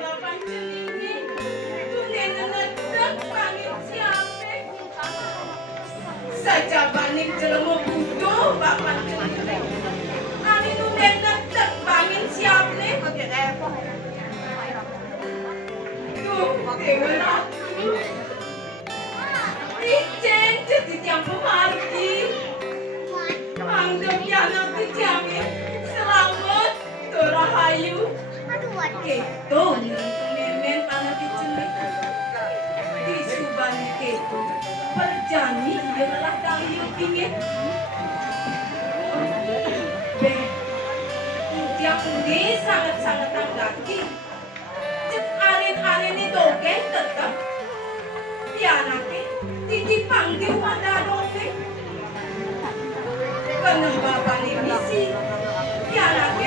bapak cenini tunen nedek pangit siape saja baning jelema butuh bapak cenini ani tunen nedek pangit siape tuh dewan aku Ijen jadi tiang pemargi anggap yana kejami selamat Rahayu keto nenek anak kecil di suban keto berjanji ialah dayu ingin yang ini sangat-sangat tanggaki cek aren-aren itu oke tetap pianake titip panggil pada doke kenapa bapak ini sih pianake